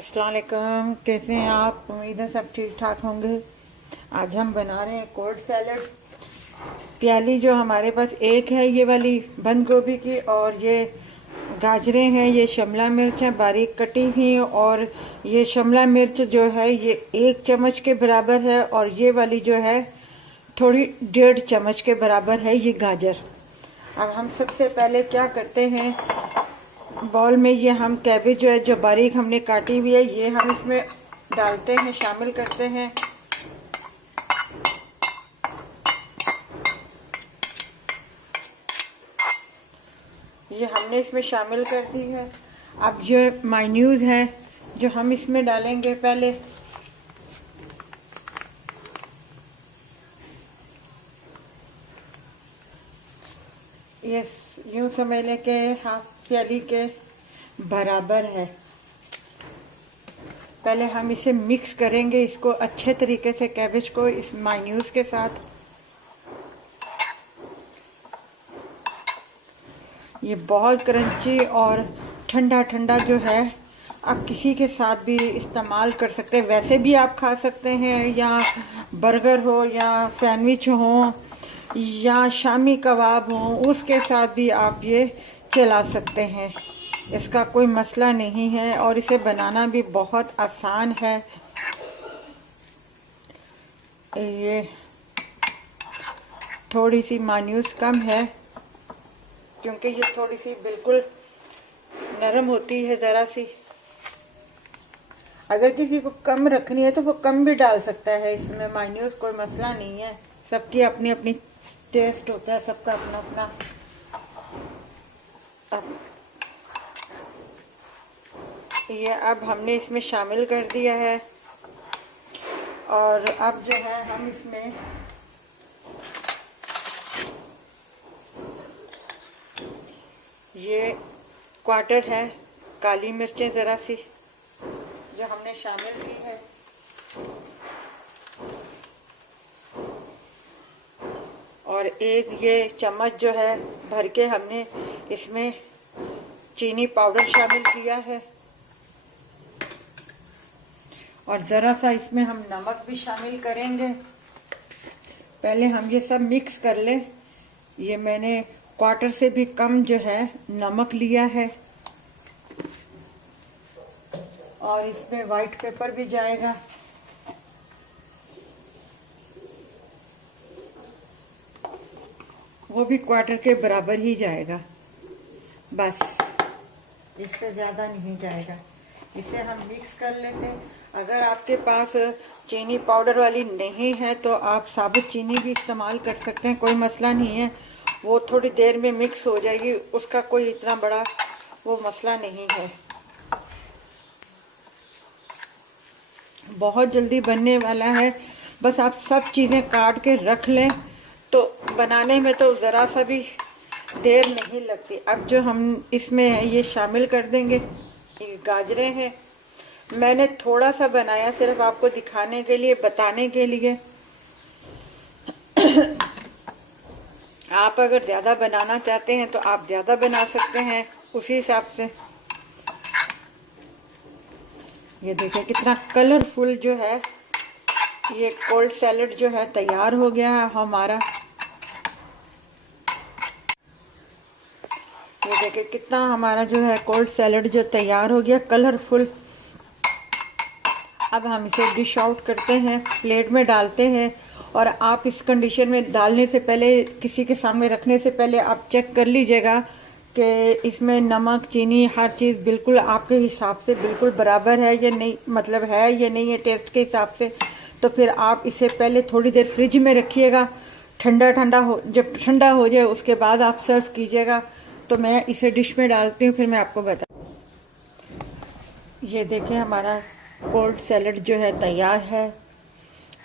अस्सलाम वालेकुम। कैसे हैं आप? उम्मीद है सब ठीक ठाक होंगे। आज हम बना रहे हैं कोल्ड सैलड। प्याली जो हमारे पास एक है ये वाली बंद गोभी की, और ये गाजरें हैं, ये शिमला मिर्च है बारीक कटी हुई, और ये शिमला मिर्च जो है ये 1 चम्मच के बराबर है, और ये वाली जो है थोड़ी 1.5 चम्मच के बराबर है ये गाजर। अब हम सबसे पहले क्या करते हैं, बॉल में ये हम कैबेज जो है जो बारीक हमने काटी हुई है ये हम इसमें डालते हैं, शामिल करते हैं। ये हमने इसमें शामिल कर दी है। अब ये मायन्यूज है जो हम इसमें डालेंगे पहले। ये यूं समझ लें कि हाफ प्याली के बराबर है। पहले हम इसे मिक्स करेंगे, इसको अच्छे तरीके से कैबेज को इस मायन्यूज के साथ। ये बहुत क्रंची और ठंडा ठंडा जो है आप किसी के साथ भी इस्तेमाल कर सकते हैं। वैसे भी आप खा सकते हैं, या बर्गर हो या सैंडविच हो या शामी कबाब हो, उसके साथ भी आप ये चला सकते हैं। इसका कोई मसला नहीं है और इसे बनाना भी बहुत आसान है। ये थोड़ी सी मायूस कम है क्योंकि ये थोड़ी सी बिल्कुल नरम होती है ज़रा सी। अगर किसी को कम रखनी है तो वो कम भी डाल सकता है इसमें, मायूस कोई मसला नहीं है। सबकी अपनी अपनी टेस्ट होता है, सबका अपना अपना। ये अब हमने इसमें शामिल कर दिया है, और अब जो है हम इसमें ये क्वार्टर है काली मिर्चें ज़रा सी जो हमने शामिल की है। और एक ये चम्मच जो है भर के हमने इसमें चीनी पाउडर शामिल किया है, और ज़रा सा इसमें हम नमक भी शामिल करेंगे। पहले हम ये सब मिक्स कर लें। ये मैंने क्वार्टर से भी कम जो है नमक लिया है, और इसमें वाइट पेपर भी जाएगा। वो भी क्वार्टर के बराबर ही जाएगा, बस इससे ज़्यादा नहीं जाएगा। इसे हम मिक्स कर लेते हैं। अगर आपके पास चीनी पाउडर वाली नहीं है तो आप साबुत चीनी भी इस्तेमाल कर सकते हैं, कोई मसला नहीं है। वो थोड़ी देर में मिक्स हो जाएगी, उसका कोई इतना बड़ा वो मसला नहीं है। बहुत जल्दी बनने वाला है, बस आप सब चीज़ें काट के रख लें तो बनाने में तो ज़रा सा भी देर नहीं लगती। अब जो हम इसमें है ये शामिल कर देंगे। ये गाजरें हैं, मैंने थोड़ा सा बनाया सिर्फ आपको दिखाने के लिए, बताने के लिए। आप अगर ज़्यादा बनाना चाहते हैं तो आप ज़्यादा बना सकते हैं उसी हिसाब से। ये देखिए कितना कलरफुल जो है ये कोल्ड सैलड जो है तैयार हो गया है हमारा। ये देखिए कितना हमारा जो है कोल्ड सैलड जो तैयार हो गया, कलरफुल। अब हम इसे डिश आउट करते हैं, प्लेट में डालते हैं। और आप इस कंडीशन में डालने से पहले, किसी के सामने रखने से पहले आप चेक कर लीजिएगा कि इसमें नमक चीनी हर चीज़ बिल्कुल आपके हिसाब से बिल्कुल बराबर है या नहीं, मतलब है या नहीं है टेस्ट के हिसाब से। तो फिर आप इसे पहले थोड़ी देर फ्रिज में रखिएगा, ठंडा ठंडा हो, जब ठंडा हो जाए उसके बाद आप सर्व कीजिएगा। तो मैं इसे डिश में डालती हूँ, फिर मैं आपको बता। ये देखें हमारा कोल्ड सैलड जो है तैयार है।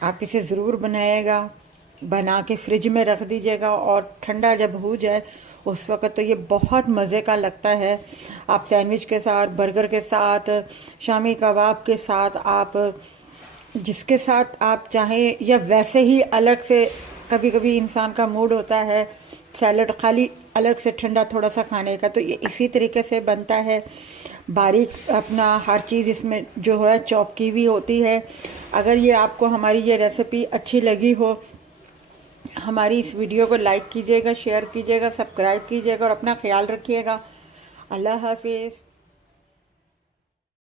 आप इसे ज़रूर बनाइएगा, बना के फ्रिज में रख दीजिएगा, और ठंडा जब हो जाए उस वक़्त तो ये बहुत मज़े का लगता है। आप सैंडविच के साथ, बर्गर के साथ, शामी कबाब के साथ, आप जिसके साथ आप चाहें, या वैसे ही अलग से कभी कभी इंसान का मूड होता है सैलड खाली अलग से ठंडा थोड़ा सा खाने का, तो ये इसी तरीके से बनता है। बारीक अपना हर चीज़ इसमें जो है चॉप की हुई होती है। अगर ये आपको हमारी ये रेसिपी अच्छी लगी हो, हमारी इस वीडियो को लाइक कीजिएगा, शेयर कीजिएगा, सब्सक्राइब कीजिएगा और अपना ख्याल रखिएगा। अल्लाह हाफिज़।